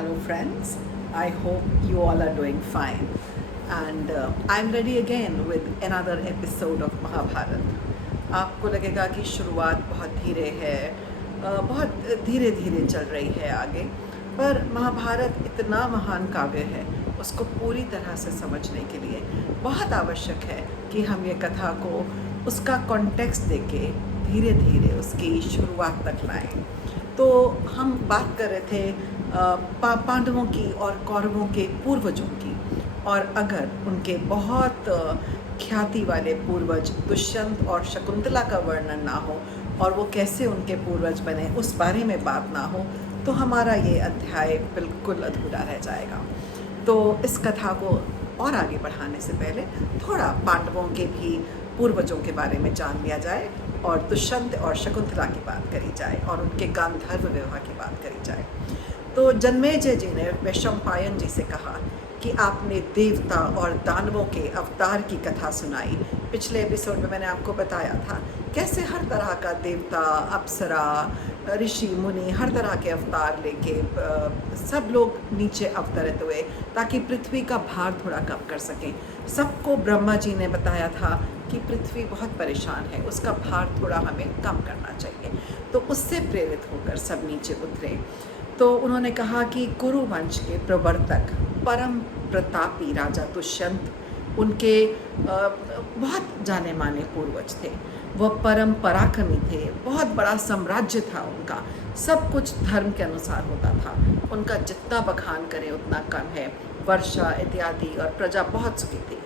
Hello, friends. I hope you all are doing fine. And I'm ready again with another episode of Mahabharat. आपको लगेगा कि शुरुआत बहुत धीरे है, बहुत धीरे धीरे चल रही है आगे, पर महाभारत इतना महान काव्य है, उसको पूरी तरह से समझने के लिए बहुत आवश्यक है कि हम ये कथा को उसका कॉन्टेक्स्ट देके धीरे धीरे उसकी शुरुआत तक लाएं। तो हम बात कर रहे थे पांडवों की और कौरवों के पूर्वजों की, और अगर उनके बहुत ख्याति वाले पूर्वज दुष्यंत और शकुंतला का वर्णन ना हो और वो कैसे उनके पूर्वज बने उस बारे में बात ना हो तो हमारा ये अध्याय बिल्कुल अधूरा रह जाएगा। तो इस कथा को और आगे बढ़ाने से पहले थोड़ा पांडवों के भी पूर्वजों के बारे में जान लिया जाए और दुष्यंत और शकुंतला की बात करी जाए और उनके गांधर्व विवाह की बात करी जाए। तो जन्मेजय जी ने वैशंपायन जी से कहा कि आपने देवता और दानवों के अवतार की कथा सुनाई। पिछले एपिसोड में मैंने आपको बताया था कैसे हर तरह का देवता, अप्सरा, ऋषि मुनि हर तरह के अवतार लेके सब लोग नीचे अवतरित हुए ताकि पृथ्वी का भार थोड़ा कम कर सकें। सबको ब्रह्मा जी ने बताया था कि पृथ्वी बहुत परेशान है, उसका भार थोड़ा हमें कम करना चाहिए। तो उससे प्रेरित होकर सब नीचे उतरे। तो उन्होंने कहा कि कुरु वंश के प्रवर्तक परम प्रतापी राजा दुष्यंत उनके बहुत जाने माने पूर्वज थे। वह परम पराक्रमी थे, बहुत बड़ा साम्राज्य था उनका, सब कुछ धर्म के अनुसार होता था। उनका जितना बखान करें उतना कम है। वर्षा इत्यादि और प्रजा बहुत सुखी थी।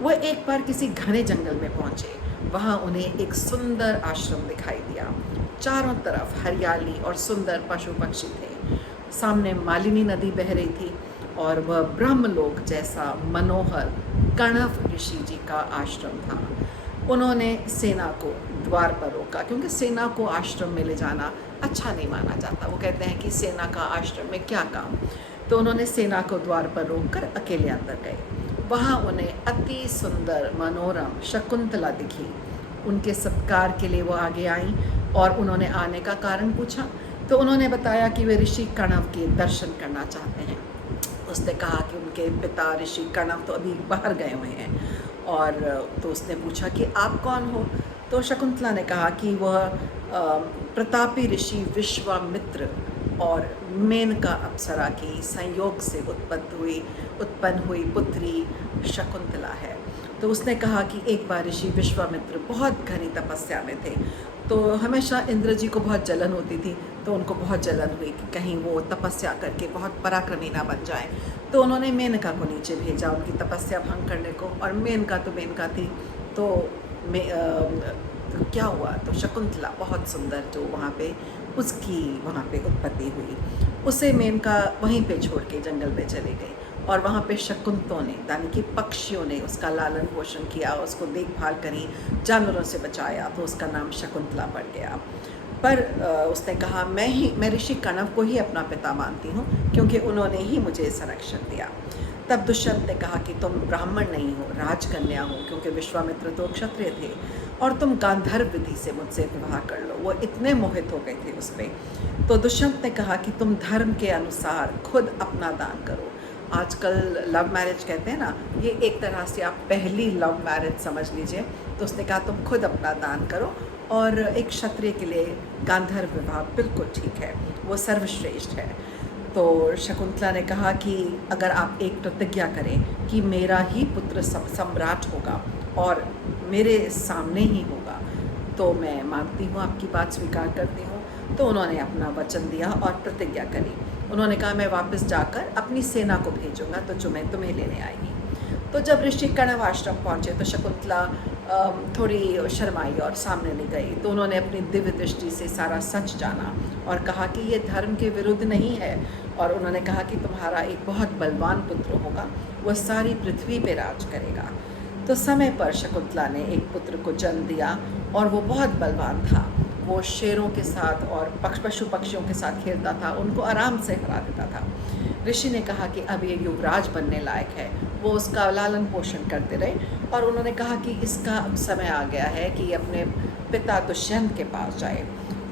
वह एक बार किसी घने जंगल में पहुंचे। वहाँ उन्हें एक सुंदर आश्रम दिखाई दिया। चारों तरफ हरियाली और सुंदर पशु पक्षी थे। सामने मालिनी नदी बह रही थी और वह ब्रह्मलोक जैसा मनोहर कणव ऋषि जी का आश्रम था। उन्होंने सेना को द्वार पर रोका क्योंकि सेना को आश्रम में ले जाना अच्छा नहीं माना जाता। वो कहते हैं कि सेना का आश्रम में क्या काम। तो उन्होंने सेना को द्वार पर रोककर अकेले अंदर गए। वहाँ उन्हें अति सुंदर मनोरम शकुंतला दिखी। उनके सत्कार के लिए वो आगे आई और उन्होंने आने का कारण पूछा। तो उन्होंने बताया कि वे ऋषि कणव के दर्शन करना चाहते हैं। उसने कहा कि उनके पिता ऋषि कणव तो अभी बाहर गए हुए हैं। और तो उसने पूछा कि आप कौन हो। तो शकुंतला ने कहा कि वह प्रतापी ऋषि विश्वामित्र और मेनका अप्सरा की संयोग से उत्पन्न हुई पुत्री शकुंतला है। तो उसने कहा कि एक बार ऋषि विश्वामित्र बहुत घनी तपस्या में थे। तो हमेशा इंद्र जी को बहुत जलन होती थी, तो उनको बहुत जलन हुई कि कहीं वो तपस्या करके बहुत पराक्रमी ना बन जाए। तो उन्होंने मेनका को नीचे भेजा उनकी तपस्या भंग करने को। और मेनका थी तो क्या हुआ, तो शकुंतला बहुत सुंदर जो वहाँ पे उसकी वहाँ पे उत्पत्ति हुई। उसे मेनका वहीं पे छोड़ के जंगल में चले गई और वहाँ पे शकुंतों ने यानी कि पक्षियों ने उसका लालन पोषण किया, उसको देखभाल करी, जानवरों से बचाया, तो उसका नाम शकुंतला पड़ गया। पर उसने कहा मैं ऋषि कणव को ही अपना पिता मानती हूँ क्योंकि उन्होंने ही मुझे संरक्षण दिया। तब दुष्यंत ने कहा कि तुम ब्राह्मण नहीं हो, राजकन्या हो, क्योंकि विश्वामित्र तो क्षत्रिय थे, और तुम गांधर्व विधि से मुझसे विवाह कर लो। वो इतने मोहित हो गए थे उस पर। तो दुष्यंत ने कहा कि तुम धर्म के अनुसार खुद अपना दान करो। आजकल लव मैरिज कहते हैं ना, ये एक तरह से आप पहली लव मैरिज समझ लीजिए। तो उसने कहा तुम खुद अपना दान करो, और एक क्षत्रिय के लिए गांधर्व विवाह बिल्कुल ठीक है, वो सर्वश्रेष्ठ है। तो शकुंतला ने कहा कि अगर आप एक प्रतिज्ञा करें कि मेरा ही पुत्र सम्राट होगा और मेरे सामने ही होगा, तो मैं मानती हूँ, आपकी बात स्वीकार करती हूँ। तो उन्होंने अपना वचन दिया और प्रतिज्ञा करी। उन्होंने कहा मैं वापस जाकर अपनी सेना को भेजूंगा तो जो मैं तुम्हें लेने आएगी। तो जब ऋषि कणव आश्रम पहुँचे तो शकुंतला थोड़ी शर्माई और सामने नहीं गई। तो उन्होंने अपनी दिव्य दृष्टि से सारा सच जाना और कहा कि ये धर्म के विरुद्ध नहीं है। और उन्होंने कहा कि तुम्हारा एक बहुत बलवान पुत्र होगा, वह सारी पृथ्वी पे राज करेगा। तो समय पर शकुंतला ने एक पुत्र को जन्म दिया और वो बहुत बलवान था। वो शेरों के साथ और पशु पक्षियों के साथ खेलता था, उनको आराम से हरा देता था। ऋषि ने कहा कि अब ये युवराज बनने लायक है। वो उसका लालन पोषण करते रहे और उन्होंने कहा कि इसका अब समय आ गया है कि अपने पिता दुष्यंत के पास जाए।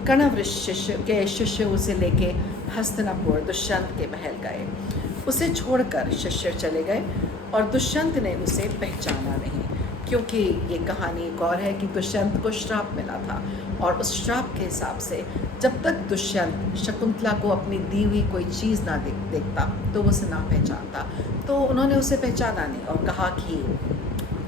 कणव शिष्य उसे लेके हस्तिनापुर दुष्यंत के महल गए। उसे छोड़कर शिष्य चले गए और दुष्यंत ने उसे पहचाना नहीं, क्योंकि ये कहानी एक और है कि दुष्यंत को श्राप मिला था और उस श्राप के हिसाब से जब तक दुष्यंत शकुंतला को अपनी दी हुई कोई चीज़ ना देखता तो वो उसे ना पहचानता। तो उन्होंने उसे पहचाना नहीं और कहा कि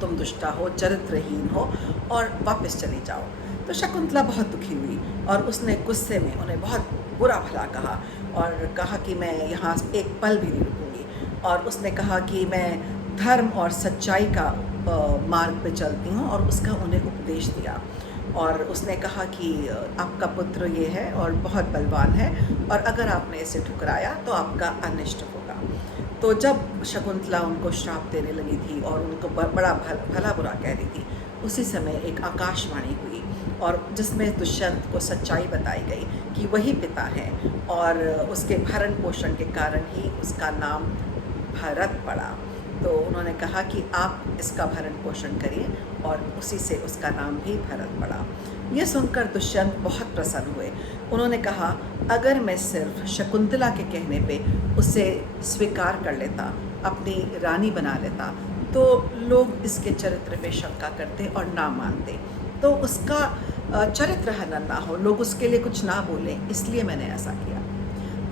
तुम दुष्टा हो, चरित्रहीन हो और वापस चली जाओ। तो शकुंतला बहुत दुखी हुई और उसने गुस्से में उन्हें बहुत बुरा भला कहा और कहा कि मैं यहाँ एक पल भी नहीं रुकूंगी। और उसने कहा कि मैं धर्म और सच्चाई का मार्ग पे चलती हूँ और उसका उन्हें उपदेश दिया। और उसने कहा कि आपका पुत्र ये है और बहुत बलवान है और अगर आपने इसे ठुकराया तो आपका अनिष्ट होगा। तो जब शकुंतला उनको श्राप देने लगी थी और उनको बड़ा भला बुरा कह रही थी, उसी समय एक आकाशवाणी हुई और जिसमें दुष्यंत को सच्चाई बताई गई कि वही पिता है और उसके भरण पोषण के कारण ही उसका नाम भरत पड़ा। तो उन्होंने कहा कि आप इसका भरण पोषण करिए और उसी से उसका नाम भी भरत पड़ा। ये सुनकर दुष्यंत बहुत प्रसन्न हुए। उन्होंने कहा अगर मैं सिर्फ शकुंतला के कहने पे उसे स्वीकार कर लेता, अपनी रानी बना लेता, तो लोग इसके चरित्र पे शंका करते और ना मानते, तो उसका चरित्र हनन ना हो, लोग उसके लिए कुछ ना बोलें, इसलिए मैंने ऐसा किया।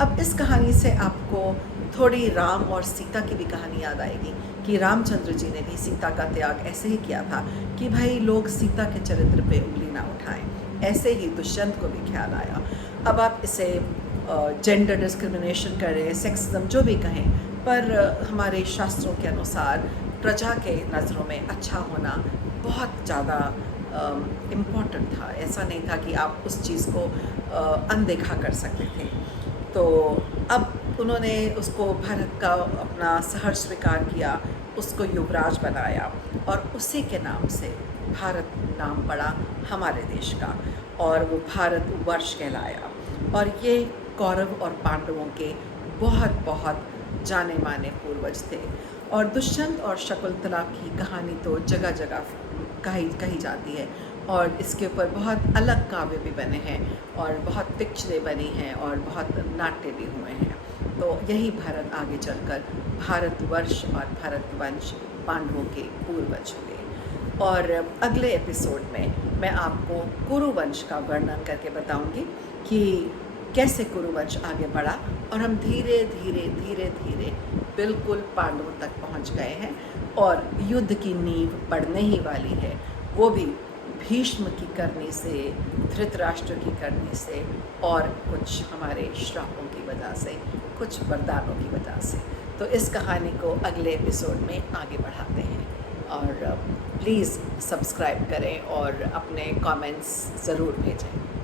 अब इस कहानी से आपको थोड़ी राम और सीता की भी कहानी याद आएगी कि रामचंद्र जी ने भी सीता का त्याग ऐसे ही किया था कि भाई लोग सीता के चरित्र पे उंगली ना उठाएं। ऐसे ही दुष्यंत को भी ख्याल आया। अब आप इसे जेंडर डिस्क्रिमिनेशन करें, सेक्सिज्म जो भी कहें, पर हमारे शास्त्रों के अनुसार प्रजा के नज़रों में अच्छा होना बहुत ज़्यादा इम्पॉर्टेंट था। ऐसा नहीं था कि आप उस चीज़ को अनदेखा कर सकते थे। तो अब उन्होंने उसको भरत का अपना सहर्ष स्वीकार किया, उसको युवराज बनाया और उसी के नाम से भारत नाम पड़ा हमारे देश का और वो भारत वर्ष कहलाया। और ये कौरव और पांडवों के बहुत बहुत जाने माने पूर्वज थे। और दुष्यंत और शकुंतला की कहानी तो जगह जगह कही जाती है और इसके ऊपर बहुत अलग काव्य भी बने हैं और बहुत पिक्चरें बनी हैं और बहुत नाट्य भी हुए हैं। तो यही भारत आगे चलकर भारतवर्ष और भारतवंश पांडवों के पूर्वज हुए। और अगले एपिसोड में मैं आपको कुरुवंश का वर्णन करके बताऊंगी कि कैसे कुरुवंश आगे बढ़ा और हम धीरे धीरे धीरे धीरे बिल्कुल पांडवों तक पहुंच गए हैं और युद्ध की नींव पड़ने ही वाली है, वो भी भीष्म की करनी से, धृतराष्ट्र की करनी से और कुछ हमारे श्रापों की वजह से, कुछ वरदानों की वजह से। तो इस कहानी को अगले एपिसोड में आगे बढ़ाते हैं और प्लीज़ सब्सक्राइब करें और अपने कमेंट्स ज़रूर भेजें।